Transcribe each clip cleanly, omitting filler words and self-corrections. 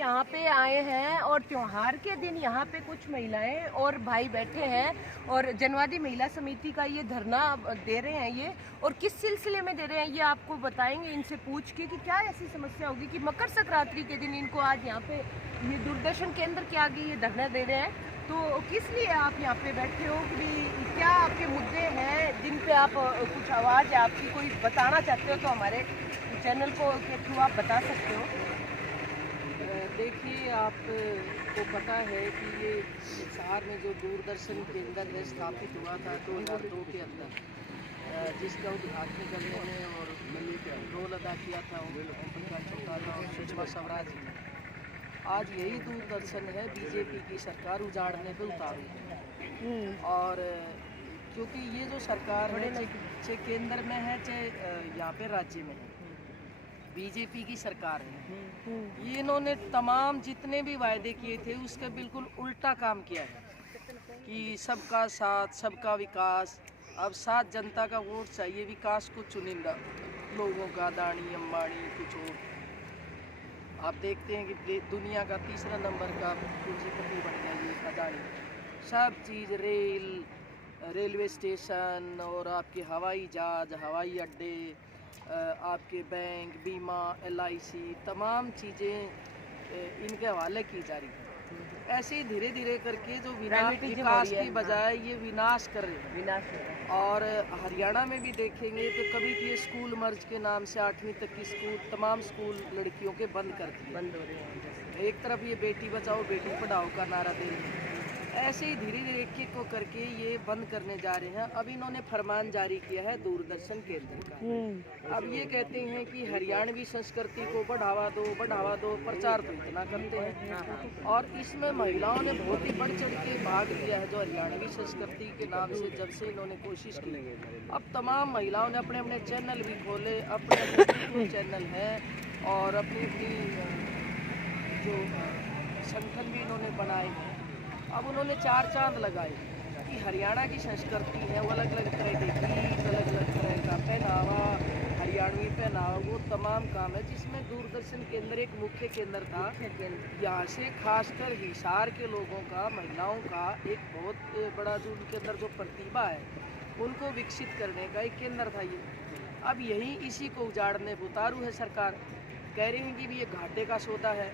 यहाँ पे आए हैं और त्योहार के दिन यहाँ पे कुछ महिलाएं और भाई बैठे हैं और जनवादी महिला समिति का ये धरना दे रहे हैं ये, और किस सिलसिले में दे रहे हैं ये आपको बताएंगे इनसे पूछ के कि क्या ऐसी समस्या होगी कि मकर संक्रांति के दिन इनको आज यहाँ पे ये दूरदर्शन केंद्र के आगे ये धरना दे रहे हैं। तो किस लिए आप यहाँ पे बैठे हो कि क्या आपके मुद्दे हैं जिन पे आप कुछ आवाज़ है आपकी कोई बताना चाहते हो तो हमारे चैनल को के थ्रू आप बता सकते हो। देखिए, आपको पता है कि ये शहर में जो दूरदर्शन केंद्र है स्थापित हुआ था 2002 के अंदर, जिसका उद्घाटन करने में और रोल अदा किया था ओम प्रकाश चौटाला और सुषमा स्वराज ने। आज यही दूरदर्शन है बीजेपी की सरकार उजाड़ने पर उतारू है। और क्योंकि ये जो सरकार है चाहे केंद्र में है चाहे यहाँ पे राज्य में है, बीजेपी की सरकार है। ये इन्होंने तमाम जितने भी वायदे किए थे उसका बिल्कुल उल्टा काम किया है कि सबका साथ सबका विकास। अब साथ जनता का वोट चाहिए, विकास को चुनिंदा लोगों का, अदानी अंबानी कुछ और। आप देखते हैं कि दुनिया का तीसरा नंबर का पूंजीपति बन गया ये अदानी। सब चीज़ रेलवे स्टेशन और आपके हवाई जहाज, हवाई अड्डे, आपके बैंक, बीमा, LIC, तमाम चीज़ें इनके हवाले की जा रही है। ऐसे ही धीरे धीरे करके जो विकास की बजाय ये विनाश कर रहे हैं। और हरियाणा में भी देखेंगे तो कभी भी ये स्कूल मर्ज के नाम से 8वीं तक की स्कूल, तमाम स्कूल लड़कियों के बंद हो रहे हैं। एक तरफ ये बेटी बचाओ बेटी पढ़ाओ का नारा दे रहे हैं, ऐसे ही धीरे धीरे एक एक को करके ये बंद करने जा रहे हैं। अब इन्होंने फरमान जारी किया है दूरदर्शन केंद्र का। अब ये कहते हैं कि हरियाणवी संस्कृति को बढ़ावा दो, प्रचार तो इतना करते हैं। और इसमें महिलाओं ने बहुत ही बढ़ चढ़ के भाग लिया है। जो हरियाणवी संस्कृति के नाम से जब से इन्होंने कोशिश की, अब तमाम महिलाओं ने अपने अपने चैनल भी खोले, अपने चैनल हैं और अपनी जो संगठन भी इन्होंने बनाए हैं। अब उन्होंने 4 चांद लगाए कि हरियाणा की संस्कृति है, वो अलग अलग तरह के गीत, अलग अलग तरह का पहनावा, हरियाणवी पहनावा, वो तमाम काम है जिसमें दूरदर्शन केंद्र एक मुख्य केंद्र था। यहाँ से खासकर हिसार के लोगों का, महिलाओं का एक बहुत बड़ा जो उनके अंदर जो प्रतिभा है उनको विकसित करने का एक केंद्र था ये। अब यही इसी को उजाड़ने उतारू है सरकार। कह रहे हैं कि ये घाटे का सौदा है।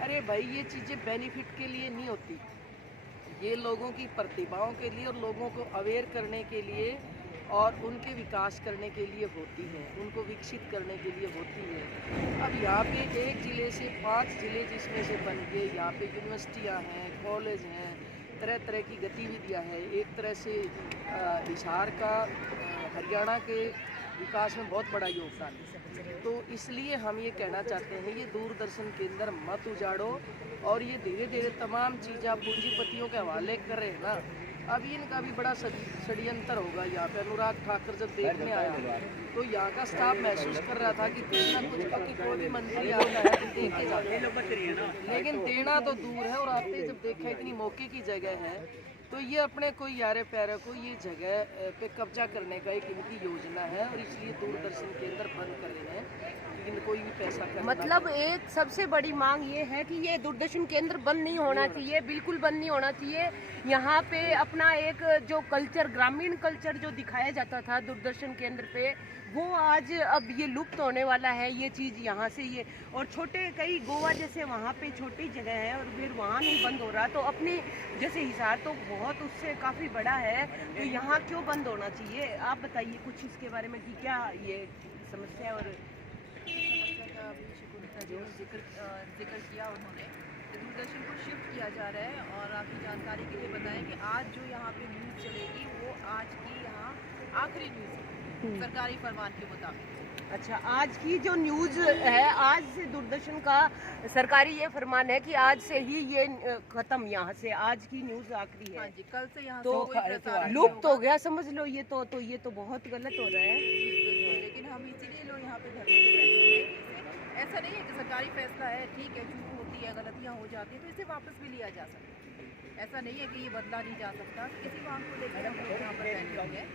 अरे भाई, ये चीज़ें बेनिफिट के लिए नहीं होती, ये लोगों की प्रतिभाओं के लिए और लोगों को अवेयर करने के लिए और उनके विकास करने के लिए होती है, उनको विकसित करने के लिए होती है। अब यहाँ पे एक ज़िले से 5 ज़िले जिसमें से बन के यहाँ पे यूनिवर्सिटियाँ हैं, कॉलेज हैं, तरह तरह की गतिविधियाँ हैं। एक तरह से हिसार का हरियाणा के विकास में बहुत बड़ा योगदान है। तो इसलिए हम ये कहना चाहते हैं ये दूरदर्शन केंद्र मत उजाड़ो। और ये धीरे धीरे तमाम चीज़ें आप पूंजीपतियों के हवाले कर रहे हैं ना, अब इनका भी बड़ा षड्यंत्र होगा। यहाँ पे अनुराग ठाकुर जब देखने आया तो यहाँ का स्टाफ महसूस कर रहा था कि कुछ ना कुछ क्योंकि कोई भी मंत्री आता है तो देख के जाते हैं, लेकिन देना तो दूर है। और आते जब देखा इतनी मौके की जगह है तो ये अपने कोई यारे प्यारे को ये जगह पे कब्जा करने का एक इनकी योजना है और इसलिए दूरदर्शन केंद्र बंद कर रहे हैं। लेकिन कोई भी पैसा मतलब एक सबसे बड़ी मांग ये है कि ये दूरदर्शन केंद्र बंद नहीं होना चाहिए, बिल्कुल बंद नहीं होना चाहिए। यहाँ पे अपना एक जो कल्चर, ग्रामीण कल्चर जो दिखाया जाता था दूरदर्शन केंद्र पे, वो आज अब ये लुप्त होने वाला है ये चीज़ यहाँ से। ये और छोटे कई गोवा जैसे वहाँ पे छोटी जगह है और फिर वहाँ नहीं बंद हो रहा, तो अपने जैसे हिसार तो बहुत उससे काफ़ी बड़ा है, तो यहाँ क्यों बंद होना चाहिए? आप बताइए कुछ इसके बारे में कि क्या ये समस्या है। और समस्या का अभी शिकुरिता जो जिक्र किया उन्होंने, दूरदर्शन को शिफ्ट किया जा रहा है। और आपकी जानकारी के लिए बताएं कि आज जो यहाँ पे न्यूज़ चलेगी वो आज की यहाँ आखिरी न्यूज़ है सरकारी फरमान के मुताबिक। अच्छा, आज की जो न्यूज़ है, आज से दूरदर्शन का सरकारी ये फरमान है कि आज से ही ये खत्म, यहाँ से आज की न्यूज़ आखिरी है। हाँ जी, कल से यहाँ तो लुप्त हो गया, समझ लो। ये तो बहुत गलत हो रहा है। लेकिन हम इसीलिए लोग यहाँ पे धरने पे बैठे हैं। ऐसा नहीं है कि सरकारी फैसला है, ठीक है, चूक होती है, गलतियाँ हो जाती हैं तो इसे वापस भी लिया जा सकता है। ऐसा नहीं है कि ये बदला नहीं जा सकता। तो इसी मांग को लेकर हम लोग यहाँ पर बैठे हुए हैं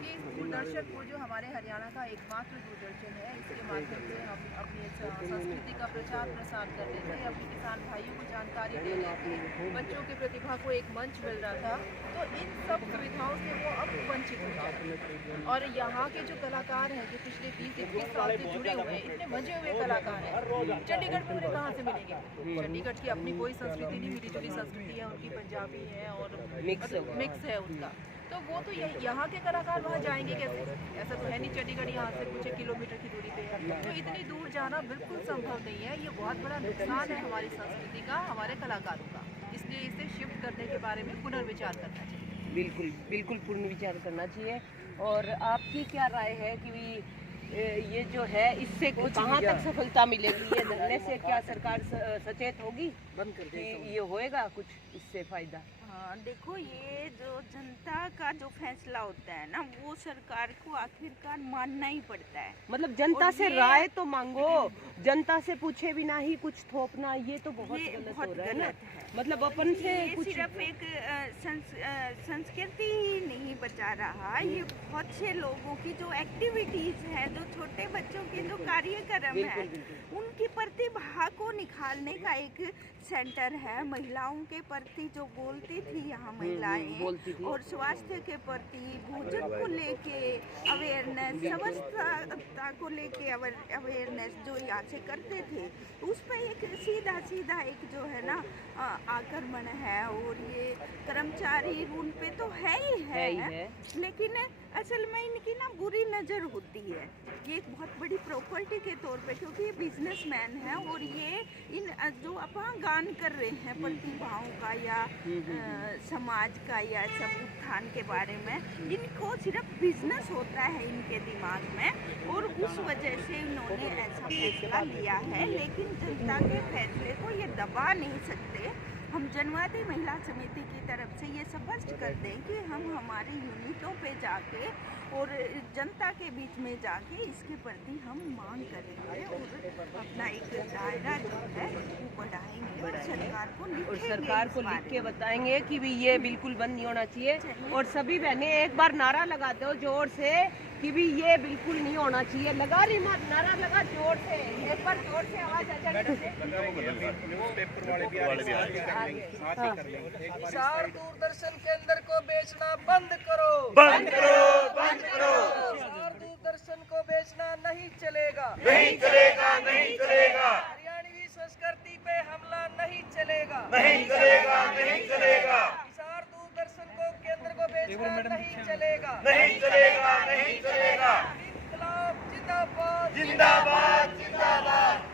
कि दूरदर्शन को, जो हमारे हरियाणा का एकमात्र दूरदर्शन है, इसके माध्यम से हम अपनी संस्कृति का प्रचार प्रसार कर रहे थे, अपने किसान भाइयों को जानकारी दे रहे थे, बच्चों की प्रतिभा को एक मंच मिल रहा था। तो इन सब सुविधाओं से वो अब वंचित हो जाए। और यहाँ के जो कलाकार हैं, जो पिछले 20-21 साल से जुड़े हुए हैं, इतने मजे हुए कलाकार हैं, चंडीगढ़ में उन्हें कहाँ से मिलेंगे? चंडीगढ़ की अपनी कोई संस्कृति नहीं, मिली जुली संस्कृति है उनकी, पंजाबी है और मिक्स है उनका। तो वो तो यहाँ के कलाकार वहाँ जाएंगे कैसे? ऐसा तो है नहीं चंडीगढ़ यहाँ से कुछ किलोमीटर की दूरी पे है, तो इतनी दूर जाना बिल्कुल संभव नहीं है। ये बहुत बड़ा नुकसान है हमारी संस्कृति का, हमारे कलाकारों का। इसलिए इसे शिफ्ट करने के बारे में पुनर्विचार करना चाहिए। बिल्कुल बिल्कुल पुनर्विचार करना चाहिए। और आपकी क्या राय है कि ये जो है इससे कहाँ तक सफलता मिलेगी? ये धरने से क्या सरकार सचेत होगी बंद कर कि देता हूँ। ये होएगा कुछ इससे फायदा? हाँ, देखो, ये जो जनता का जो फैसला होता है ना, वो सरकार को आखिरकार मानना ही पड़ता है। मतलब जनता और से ये- राय तो मांगो, जनता से पूछे बिना ही कुछ थोपना, ये तो बहुत ये गलत बहुत हो रहा है ना। गलत है। मतलब अपन से ये कुछ सिर्फ एक संस्कृति ही नहीं बचा रहा, ये बहुत से लोगों की जो एक्टिविटीज हैं, जो छोटे बच्चों के जो कार्यक्रम है, उनकी प्रतिभा को निखारने का एक सेंटर है। महिलाओं के प्रति जो बोलती थी यहाँ महिलाएं, बोलती थी। और स्वास्थ्य के प्रति, भोजन को लेके अवेयरनेस, समस्तता को लेके अवेयरनेस जो यहाँ से करते थे, उस पर एक सीधा एक जो है ना आक्रमण है। और ये कर्मचारी उन पे तो है ही है। लेकिन असल में इनकी ना बुरी नज़र होती है, ये एक बहुत बड़ी प्रॉपर्टी के तौर पे, क्योंकि ये बिजनेसमैन है और ये इन जो अपन गान कर रहे हैं प्रतिभाओं का या समाज का या सब उत्थान के बारे में, इनको सिर्फ बिजनेस होता है इनके दिमाग में, और उस वजह से इन्होंने ऐसा फैसला लिया है। लेकिन जनता के फैसले को ये दबा नहीं सकते। हम जनवादी महिला समिति की तरफ से ये स्पष्ट कर दें कि हम हमारे यूनिटों पे जाके और जनता के बीच में जाके इसके प्रति हम मांग करेंगे और अपना एक दायरा जो है वो बढ़ाएंगे और सरकार को लिख के बताएंगे कि भी ये बिल्कुल बंद नहीं होना चाहिए। और सभी बहनें एक बार नारा लगा दो जोर से कि भी ये बिल्कुल नहीं होना चाहिए। लगा रही मत, नारा लगा जोर से, एक बार जोर से आवाज आ जाए। हिसार दूरदर्शन केंद्र को बेचना बंद करो, बंद करो, बंद करो। हिसार दूरदर्शन को बेचना नहीं चलेगा, नहीं चलेगा, नहीं चलेगा, हरियाणवी संस्कृति पे हमला नहीं चलेगा, नहीं चलेगा, नहीं चलेगा, हिसार दूरदर्शन को केंद्र को बेचना नहीं चलेगा, नहीं चलेगा, नहीं चलेगा। इनकलाब जिंदाबाद, जिंदाबाद, जिंदाबाद।